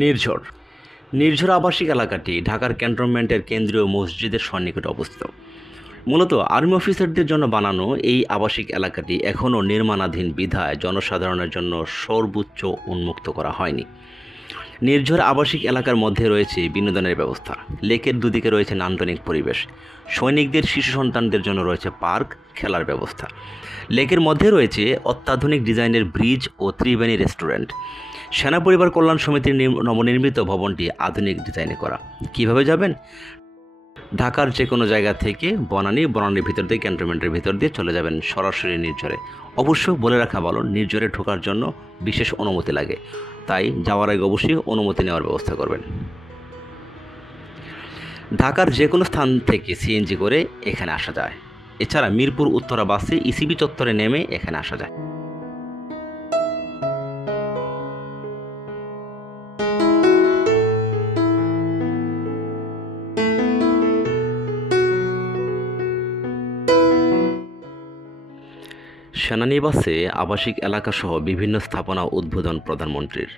নির্ঝর নির্ঝর আবাসিক এলাকাটি ঢাকার ক্যান্টনমেন্টের কেন্দ্রীয় মসজিদের সন্নিকটে অবস্থিত। মূলত আর্মি অফিসারদের জন্য বানানো এই আবাসিক এলাকাটি এখনও নির্মাণাধীন বিধায় জনসাধারণের জন্য সর্বোচ্চ উন্মুক্ত করা হয়নি। নির্ঝর আবাসিক এলাকার মধ্যে রয়েছে বিনোদনের ব্যবস্থা, লেকের দুদিকে রয়েছে নান্দনিক পরিবেশ, সৈনিকদের শিশু সন্তানদের জন্য রয়েছে পার্ক, খেলার ব্যবস্থা। লেকের মধ্যে রয়েছে অত্যাধুনিক ডিজাইনের ব্রিজ ও ত্রিবেণী রেস্টুরেন্ট। সেনা পরিবার কল্যাণ সমিতির নবনির্মিত ভবনটি আধুনিক ডিজাইনে করা। কিভাবে যাবেন? ঢাকার যে কোনো জায়গা থেকে বনানীর ভিতর দিয়ে ক্যান্টনমেন্টের ভিতর দিয়ে চলে যাবেন সরাসরি নির্ঝরে। অবশ্য বলে রাখা ভালো, নির্ঝরে ঢোকার জন্য বিশেষ অনুমতি লাগে, তাই যাওয়ার আগে অবশ্যই অনুমতি নেওয়ার ব্যবস্থা করবেন। ঢাকার যে কোনো স্থান থেকে সিএনজি করে এখানে আসা যায়। এছাড়া মিরপুর উত্তরা বাসে ইসিবি চত্বরে নেমে এখানে আসা যায়। সেনানিবাসে আবাসিক এলাকাসহ বিভিন্ন স্থাপনা উদ্বোধন প্রধানমন্ত্রীর।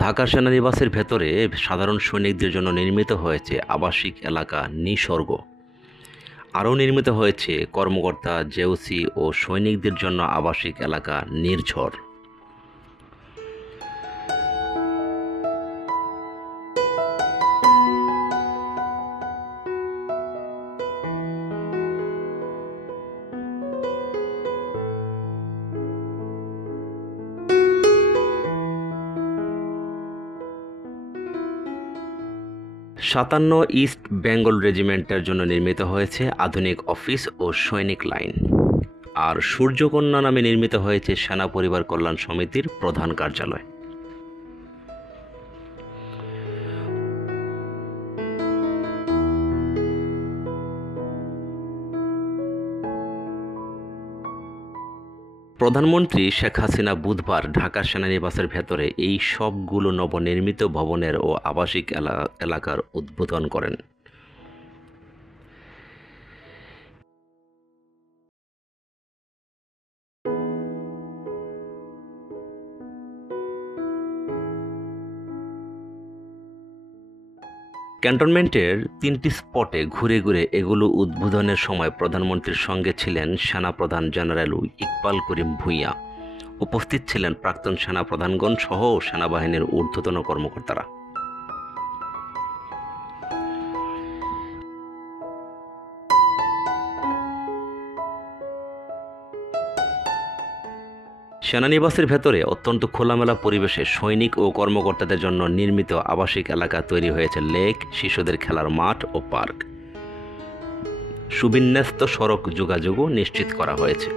ঢাকা সেনানিবাসের ভেতরে সাধারণ সৈনিকদের জন্য নির্মিত হয়েছে আবাসিক এলাকা নিসর্গ। আরও নির্মিত হয়েছে কর্মকর্তা, জেওসি ও সৈনিকদের জন্য আবাসিক এলাকা নির্ঝর। সাতান্ন ইস্ট বেঙ্গল রেজিমেন্টের জন্য নির্মিত হয়েছে আধুনিক অফিস ও সৈনিক লাইন। আর সূর্যকন্যা নামে নির্মিত হয়েছে সেনা পরিবার কল্যাণ সমিতির প্রধান কার্যালয়। প্রধানমন্ত্রী শেখ হাসিনা বুধবার ঢাকা সেনানিবাসের ভেতরে এই সবগুলো নবনির্মিত ভবনের ও আবাসিক এলাকার উদ্বোধন করেন। ক্যান্টনমেন্টের 3টি স্পটে ঘুরে ঘুরে এগুলো উদ্বোধনের সময় প্রধানমন্ত্রীর সঙ্গে ছিলেন সেনাপ্রধান জেনারেল ইকবাল করিম ভূঁইয়া। উপস্থিত ছিলেন প্রাক্তন সেনাপ্রধানগণ সহ সেনাবাহিনীর ঊর্ধ্বতন কর্মকর্তারা। সেনানিবাসের ভেতরে অত্যন্ত খোলামেলা পরিবেশে সৈনিক ও কর্মকর্তাদের জন্য নির্মিত আবাসিক এলাকা তৈরি হয়েছে লেক, শিশুদের খেলার মাঠ ও পার্ক। সুবিন্যস্ত সড়ক যোগাযোগও নিশ্চিত করা হয়েছে।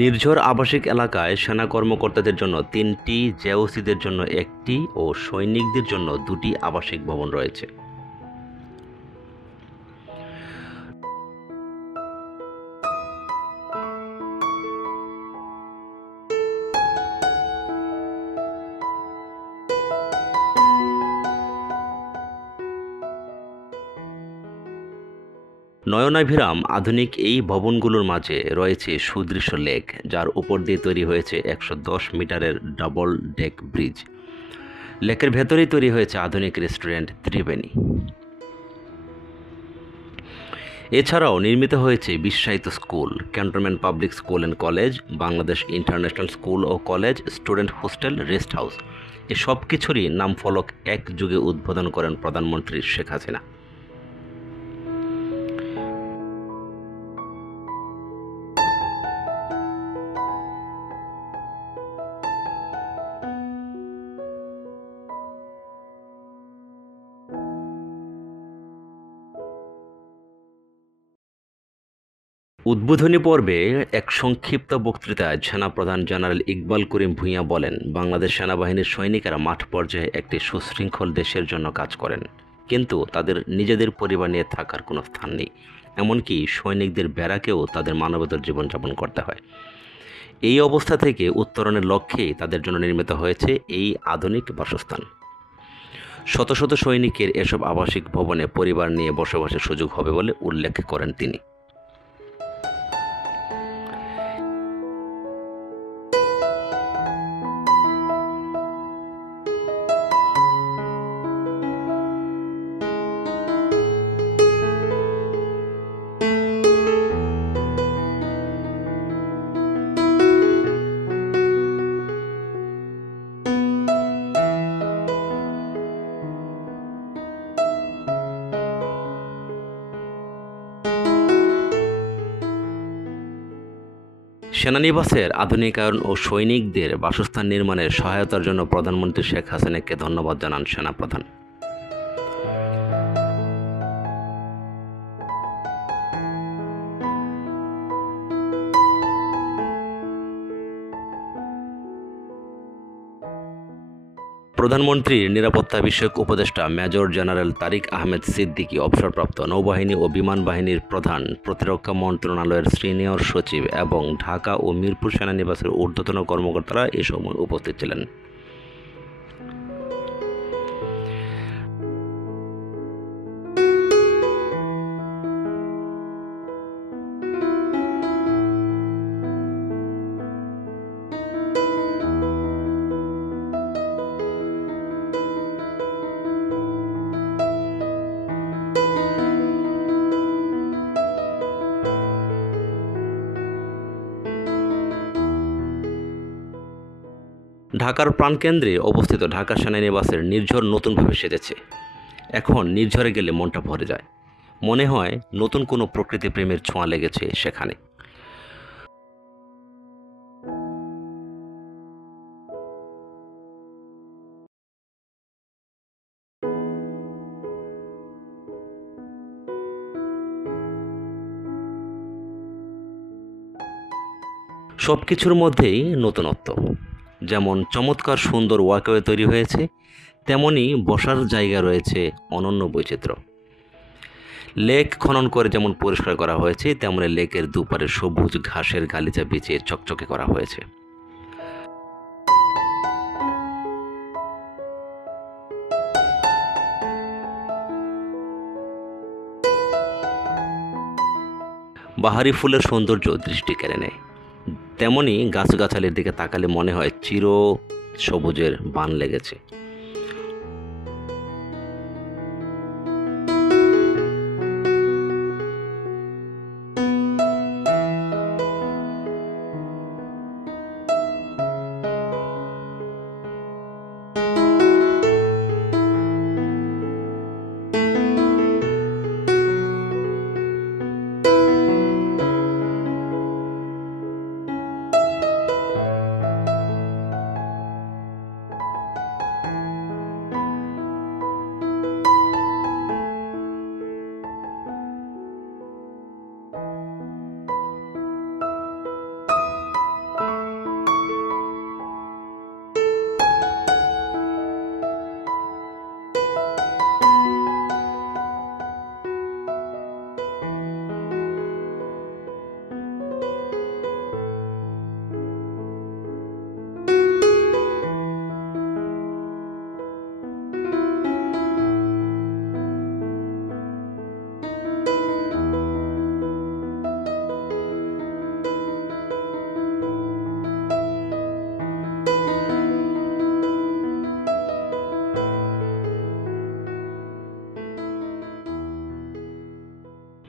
নির্ঝর আবাসিক এলাকায় সেনা কর্মকর্তাদের জন্য 3টি, জেওসিদের জন্য 1টি ও সৈনিকদের জন্য 2টি আবাসিক ভবন রয়েছে। নয়নাভিরাম আধুনিক এই ভবনগুলোর মাঝে রয়েছে সুদৃশ্য লেক, যার উপর দিয়ে তৈরি হয়েছে 110 মিটারের ডাবল ডেক ব্রিজ। লেকের ভেতরেই তৈরি হয়েছে আধুনিক রেস্টুরেন্ট ত্রিবেণী। এছাড়াও নির্মিত হয়েছে বিশ্বায়িত school, cantonment public school and college, Bangladesh international school ও college, student hostel, rest house. এ সব কিছুরই নামফলক একযোগে উদ্বোধন করেন প্রধানমন্ত্রী শেখ হাসিনা। উদ্বোধনী পর্বে এক সংক্ষিপ্ত বক্তৃতায় সেনাপ্রধান জেনারেল ইকবাল করিম ভূঁইয়া বলেন, বাংলাদেশ সেনাবাহিনীর সৈনিকেরা মাঠ পর্যায়ে একটি সুশৃঙ্খল দেশের জন্য কাজ করেন। কিন্তু তাদের নিজেদের পরিবার নিয়ে থাকার কোনো স্থান নেই। এমনকি সৈনিকদের ব্যারাকেও তাদের মানবেতর জীবনযাপন করতে হয়। এই অবস্থা থেকে উত্তরণের লক্ষ্যেই তাদের জন্য নির্মিত হয়েছে এই আধুনিক বাসস্থান। শত শত সৈনিকের এসব আবাসিক ভবনে পরিবার নিয়ে বসবাসের সুযোগ হবে বলে উল্লেখ করেন তিনি। সেনানিবাসের আধুনিকায়ন ও সৈনিকদের বাসস্থান নির্মাণের সহায়তার জন্য প্রধানমন্ত্রী শেখ হাসিনাকে ধন্যবাদ জানান সেনাপ্রধান। প্রধানমন্ত্রীর নিরাপত্তা বিষয়ক উপদেষ্টা মেজর জেনারেল তারিক আহমেদ সিদ্দিকী, অবসরপ্রাপ্ত নৌবাহিনী ও বিমান বাহিনীর প্রধান, প্রতিরক্ষা মন্ত্রণালয়ের সিনিয়র সচিব এবং ঢাকা ও মিরপুর সেনানিবাসের ঊর্ধ্বতন কর্মকর্তারা এ সময় উপস্থিত ছিলেন। ঢাকার প্রাণকেন্দ্রে অবস্থিত ঢাকা সেনানিবাসের নির্ঝর নতুনভাবে সেজেছে। এখন নির্ঝরে গেলে মনটা ভরে যায়, মনে হয় নতুন কোনো প্রকৃতি প্রেমের ছোঁয়া লেগেছে সেখানে। সব কিছুর মধ্যেই নতুনত্ব। যেমন চমৎকার সুন্দর ওয়াকওয়ে তৈরি হয়েছে, তেমনি বসার জায়গা রয়েছে অনন্য বৈচিত্র্য। লেক খনন করে যেমন পরিষ্কার করা হয়েছে, তেমনি লেকের দুপারে সবুজ ঘাসের গালিচা বিছিয়ে চকচকে করা হয়েছে। বাহারি ফুলের সৌন্দর্য দৃষ্টি কেড়ে নেয়, তেমনি গাছগাছালির দিকে তাকালে মনে হয় চির সবুজের বান লেগেছে।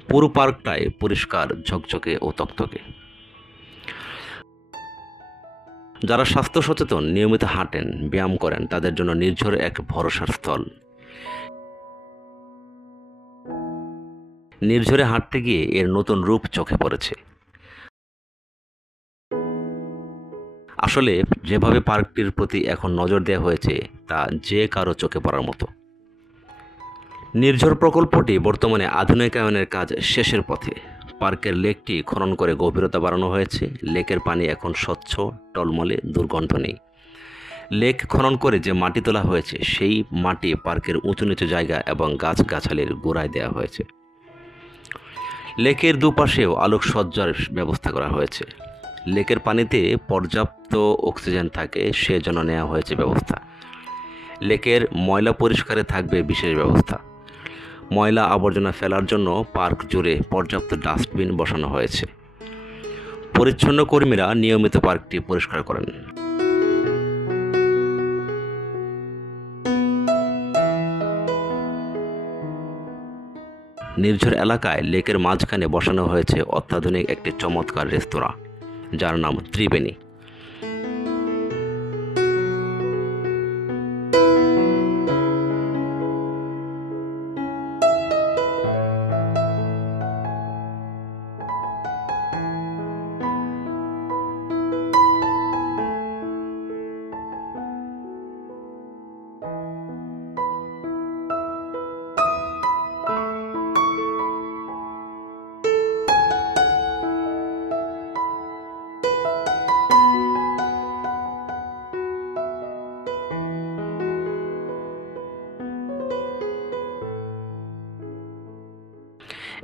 পুরো পার্কটায় পরিষ্কার, ঝকঝকে ও তকতকে। যারা স্বাস্থ্য সচেতন, নিয়মিত হাঁটেন, ব্যায়াম করেন, তাদের জন্য নির্ঝর এক ভরসার স্থল। নির্ঝরে হাঁটতে গিয়ে এর নতুন রূপ চোখে পড়েছে। আসলে যেভাবে পার্কটির প্রতি এখন নজর দেওয়া হয়েছে তা যে কারো চোখে পড়ার মতো। নির্ঝর প্রকল্পটি বর্তমানে আধুনিকায়নের কাজ শেষের পথে। পার্কের লেকটি খনন করে গভীরতা বাড়ানো হয়েছে। লেকের পানি এখন স্বচ্ছ, টলমলে, দুর্গন্ধ নেই। লেক খনন করে যে মাটি তোলা হয়েছে সেই মাটি পার্কের উঁচু নিচু জায়গা এবং গাছগাছালির গোড়ায় দেওয়া হয়েছে। লেকের দুপাশেও আলোকসজ্জার ব্যবস্থা করা হয়েছে। লেকের পানিতে পর্যাপ্ত অক্সিজেন থাকে সেজন্য নেওয়া হয়েছে ব্যবস্থা। লেকের ময়লা পরিষ্কারে থাকবে বিশেষ ব্যবস্থা। ময়লা আবর্জনা ফেলার জন্য পার্ক জুড়ে পর্যাপ্ত ডাস্টবিন বসানো হয়েছে। পরিচ্ছন্ন কর্মীরা নিয়মিত পার্কটি পরিষ্কার করেন। নির্ঝর এলাকায় লেকের মাঝখানে বসানো হয়েছে অত্যাধুনিক একটি চমৎকার রেস্তোরাঁ, যার নাম ত্রিবেণী।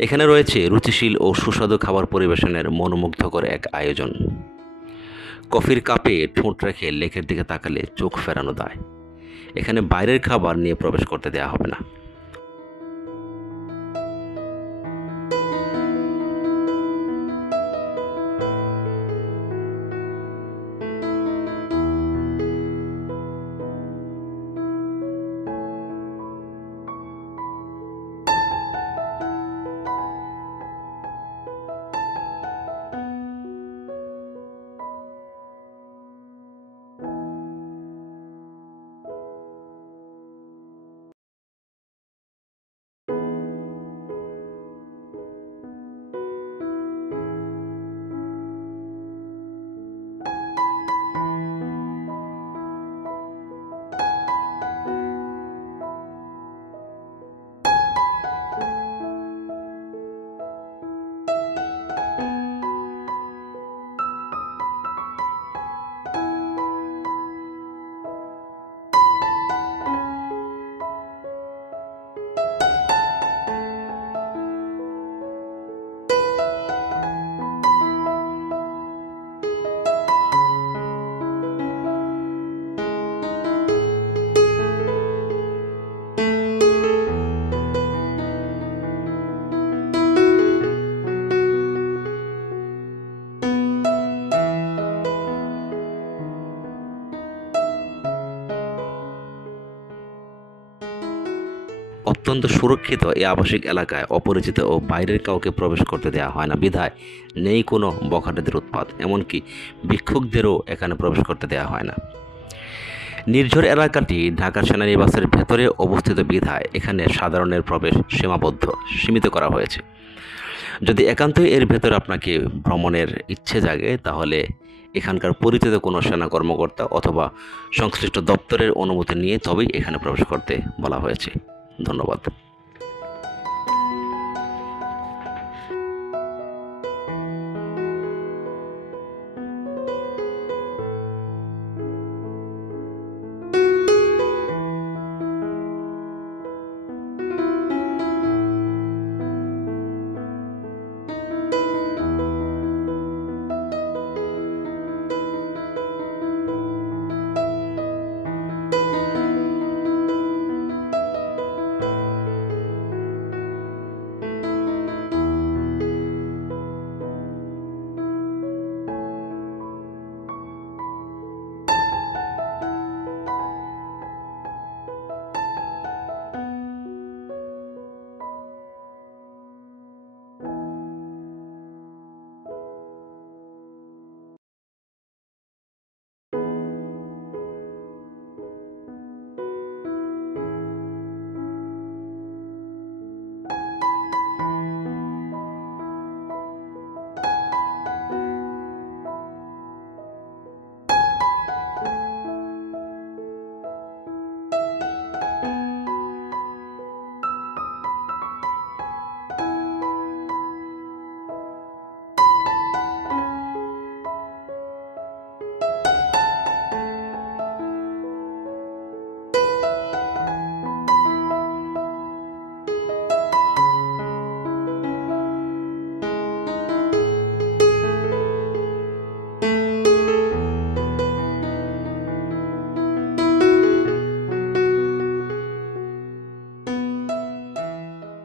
এখানে রয়েছে রুচিশীল ও সুস্বাদু খাবার পরিবেশনের মনোমুগ্ধকর এক আয়োজন। কফির কাপে ঠোঁট রেখে লেকের দিকে তাকালে চোখ ফেরানো দায়। এখানে বাইরের খাবার নিয়ে প্রবেশ করতে দেওয়া হবে না। অত্যন্ত সুরক্ষিত এই আবাসিক এলাকায় অপরিচিত ও বাইরের কাউকে প্রবেশ করতে দেওয়া হয় না বিধায় নেই কোনো বখাটেদের উৎপাত, এমনকি ভিক্ষুকদেরও এখানে প্রবেশ করতে দেওয়া হয় না। নির্ঝর এলাকাটি ঢাকা সেনানিবাসের ভেতরে অবস্থিত বিধায় এখানে সাধারণের প্রবেশ সীমিত করা হয়েছে। যদি একান্তই এর ভেতরে আপনাকে ভ্রমণের ইচ্ছে জাগে তাহলে এখানকার পরিচিত কোনো সেনা কর্মকর্তা অথবা সংশ্লিষ্ট দপ্তরের অনুমতি নিয়ে তবেই এখানে প্রবেশ করতে বলা হয়েছে। ধন্যবাদ।